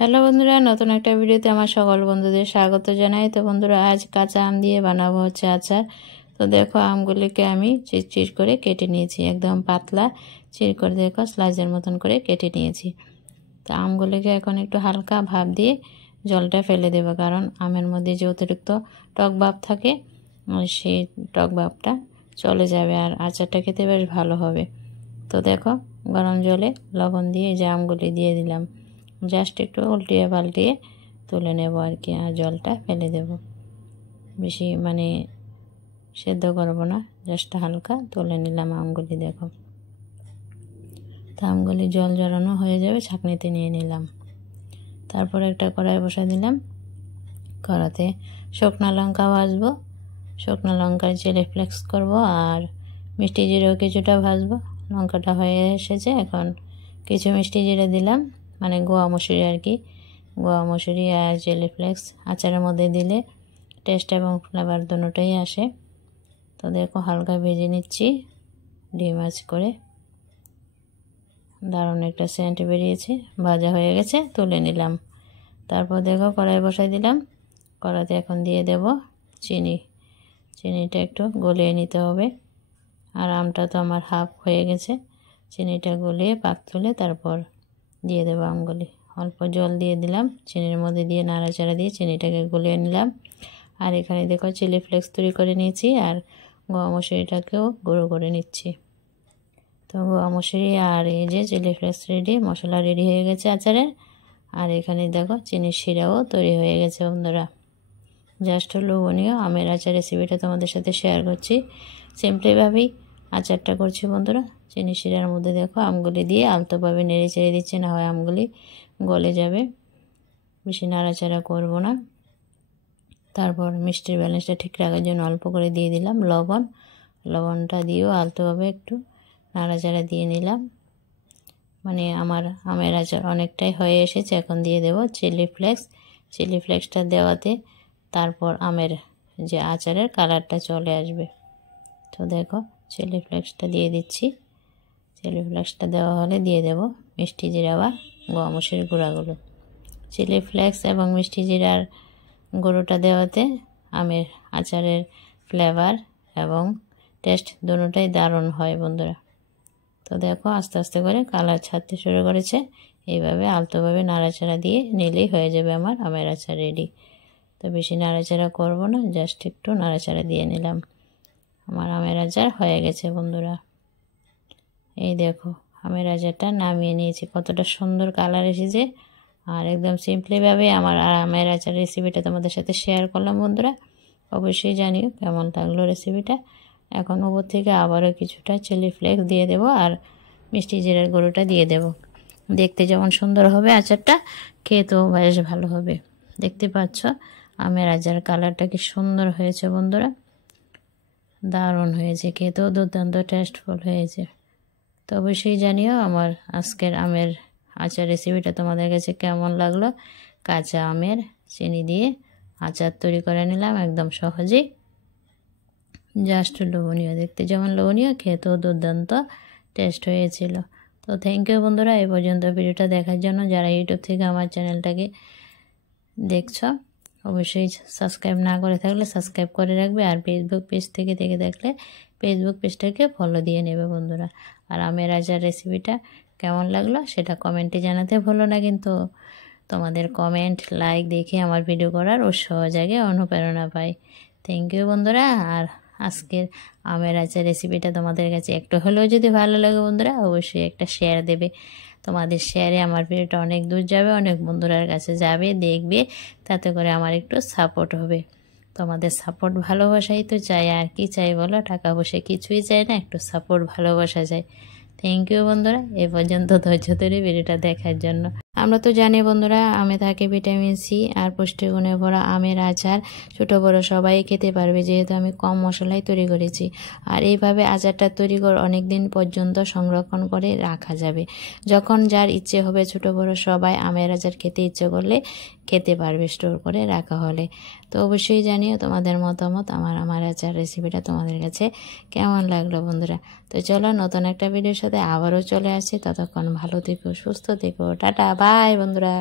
Hello বন্ধুরা, নতুন একটা ভিডিওতে আমার সকল বন্ধুদের স্বাগত জানাই। তো বন্ধুরা, আজ কাঁচা আম দিয়ে বানাবো হচ্ছে আচার। তো দেখো, আমগুলিকে আমি চির করে কেটে নিয়েছি, একদম পাতলা চির করে দেখো স্লাইসের মতন করে কেটে নিয়েছি। তো আমগুলিকে এখন একটু হালকা ভাপ দিয়ে জলটা ফেলে দেবো, কারণ আমের মধ্যে যে অতিরিক্ত টক ভাব থাকে সেই টক ভাবটা চলে যাবে আর আচারটা খেতে বেশ ভালো হবে। তো দেখো, গরম জলে লবণ দিয়ে যে আমগুলি দিয়ে দিলাম, জাস্ট একটু উল্টিয়ে পাল্টিয়ে তুলে নেব আর কি, আর জলটা ফেলে দেব। বেশি সেদ্ধ করবো না, জাস্ট হালকা তুলে নিলাম আমগুলি। দেখো, তো আমগুলি জল জড়ানো হয়ে যাবে, ছাঁকনিতে নিয়ে নিলাম। তারপর একটা কড়াই বসা দিলাম, কড়াতে শুকনো লঙ্কা ভাজবো, শুকনো লঙ্কার চিলি ফ্লেক্স করবো আর মিষ্টি জিরেও কিছুটা ভাজবো। লঙ্কাটা হয়ে এসেছে, এখন কিছু মিষ্টি জিরে দিলাম, গোয়া মসুরি আর কি। গোয়া মসুরি আর চিলি ফ্লেক্স আচারের মধ্যে দিলে টেস্ট এবং ফ্লেভার দুটোই আসে। তো দেখো, হালকা ভেজে নিচ্ছি ডিম আঁচ করে। দারুণ একটা সেন্ট বেরিয়েছে, ভাজা হয়ে গেছে, তুলে নিলাম। তারপর দেখো, কড়াই বসাই দিলাম। কড়াইতে এখন দিয়ে দেব চিনি। চিনিটা একটু গলিয়ে নিতে হবে, আর আমটা তো আমার হাফ হয়ে গেছে। চিনিটা গলিয়ে পাক তুলে তারপর দিয়ে দেবো আমগুলি। অল্প জল দিয়ে দিলাম, চিনির মধ্যে দিয়ে নাড়াচাড়া দিয়ে চিনিটাকে গলিয়ে নিলাম। আর এখানে দেখো চিলি ফ্লেক্স তৈরি করে নিয়েছি, আর গোয়া মসুরিটাকেও গুঁড়ো করে নিচ্ছি। তো গোয়া মসুরি আর এই যে চিলি ফ্লেক্স রেডি, মশলা রেডি হয়ে গেছে আচারের। আর এখানে দেখো চিনির শিরাও তৈরি হয়ে গেছে বন্ধুরা। জাস্ট লোভনীয় আমের আচার রেসিপিটা তোমাদের সাথে শেয়ার করছি। সিম্পলিভাবেই আচারটা করছি বন্ধুরা। চিনি শিরার মধ্যে দেখো আমগুলি দিয়ে আলতোভাবে নেড়ে চেড়ে দিচ্ছে, না হয় আমগুলি গলে যাবে। বেশি নাড়াচাড়া করব না। তারপর মিষ্টির ব্যালেন্সটা ঠিক রাখার জন্য অল্প করে দিয়ে দিলাম লবণ। লবণটা দিয়েও আলতোভাবে একটু নাড়াচাড়া দিয়ে নিলাম। আমার আমের আচার অনেকটাই হয়ে এসেছে। এখন দিয়ে দেব চিলি ফ্লেক্স। চিলি ফ্লেক্সটা দেওয়াতে তারপর আমের যে আচারের কালারটা চলে আসবে। তো দেখো, চিলি ফ্লেক্সটা দিয়ে দিচ্ছি। চিলি ফ্লেক্সটা দেওয়া হলে দিয়ে দেব মিষ্টি জিরা বা গোয়া মসুরির গুঁড়াগুলো। চিলি ফ্লেক্স এবং মিষ্টি জিরার গুঁড়োটা দেওয়াতে আমের আচারের ফ্লেভার এবং টেস্ট দুটোটাই দারুণ হয় বন্ধুরা। তো দেখো, আস্তে আস্তে করে কালার ছাড়তে শুরু করেছে। এইভাবে আলতোভাবে নাড়াচাড়া দিয়ে নিলেই হয়ে যাবে আমার আমের আচার রেডি। তো বেশি নাড়াচাড়া করব না, জাস্ট একটু নাড়াচাড়া দিয়ে নিলাম। আমার আমের আচার হয়ে গেছে বন্ধুরা। এই দেখো, আমের আচারটা নামিয়ে নিয়েছি, কতটা সুন্দর কালার এসেছে। আর একদম সিম্পলিভাবে আমার আমের আচার রেসিপিটা তোমাদের সাথে শেয়ার করলাম বন্ধুরা। অবশ্যই জানিও কেমন লাগলো রেসিপিটা। এখন ওপর থেকে আবারও কিছুটা চিলি ফ্লেক্স দিয়ে দেব আর মিষ্টি জিরার গুঁড়োটা দিয়ে দেব। দেখতে যেমন সুন্দর হবে আচারটা, খেতেও বেশ ভালো হবে। দেখতে পাচ্ছ আমের আচার কালারটা কি সুন্দর হয়েছে বন্ধুরা, দারুণ হয়েছে, খেতেও দুর্দান্ত টেস্টফুল হয়েছে। তো অবশ্যই জানিও আমার আজকের আমের আচার রেসিপিটা তোমাদের কাছে কেমন লাগলো। কাঁচা আমের চিনি দিয়ে আচার তৈরি করে নিলাম একদম সহজেই, জাস্ট লোভনীয়। দেখতে যেমন লোভনীয়, খেতেও দুর্দান্ত টেস্ট হয়েছিল। তো থ্যাংক ইউ বন্ধুরা, এই পর্যন্ত ভিডিওটা দেখার জন্য। যারা ইউটিউব থেকে আমার চ্যানেলটাকে দেখছ, অবশ্যই সাবস্ক্রাইব না করে থাকলে সাবস্ক্রাইব করে রাখবে। আর ফেসবুক পেজ থেকে দেখে থাকলে ফেসবুক পেজটাকে ফলো দিয়ে নেবে বন্ধুরা। আর আমের আচার রেসিপিটা কেমন লাগলো সেটা কমেন্টে জানাতে ভুলো না কিন্তু। তোমাদের কমেন্ট লাইক দেখে আমার ভিডিও করার উৎসাহ জাগে, অনুপ্রেরণা পাই। থ্যাংক ইউ বন্ধুরা। আর আজকের আমের আচার রেসিপিটা তোমাদের কাছে একটু হলেও যদি ভালো লাগে বন্ধুরা, অবশ্যই একটা শেয়ার দেবে। তোমাদের শেয়ারে আমার ভিডিওটা অনেক দূর যাবে, অনেক বন্ধুরার কাছে যাবে, দেখবে, তাতে করে আমার একটু সাপোর্ট হবে। তোমাদের সাপোর্ট ভালোবাসাই তো চাই, আর কি চাই বলো, টাকা পয়সা কিছুই চাই না, একটু সাপোর্ট ভালোবাসা চাই। থ্যাংক ইউ বন্ধুরা, এ পর্যন্ত ধৈর্য ধরে ভিডিওটা দেখার জন্য। আমরা তো জানি বন্ধুরা, আমে থাকে ভিটামিন সি আর পুষ্টিগুণে ভরা আমের আচার ছোটো বড় সবাই খেতে পারবে, যেহেতু আমি কম মশলায় তৈরি করেছি। আর এইভাবে আচারটা তৈরি করে অনেক দিন পর্যন্ত সংরক্ষণ করে রাখা যাবে। যখন যার ইচ্ছে হবে, ছোটো বড় সবাই আমের আচার খেতে ইচ্ছে করলে খেতে পারবে স্টোর করে রাখা হলে। তো অবশ্যই জানিও তোমাদের মতামত আমার আচার রেসিপিটা তোমাদের কাছে কেমন লাগলো বন্ধুরা। তো চলো, নতুন একটা ভিডিওর সাথে আবারও চলে আসছি। ততক্ষণ ভালো থেকো, সুস্থ থেকো, টাটা বাই বন্ধুরা।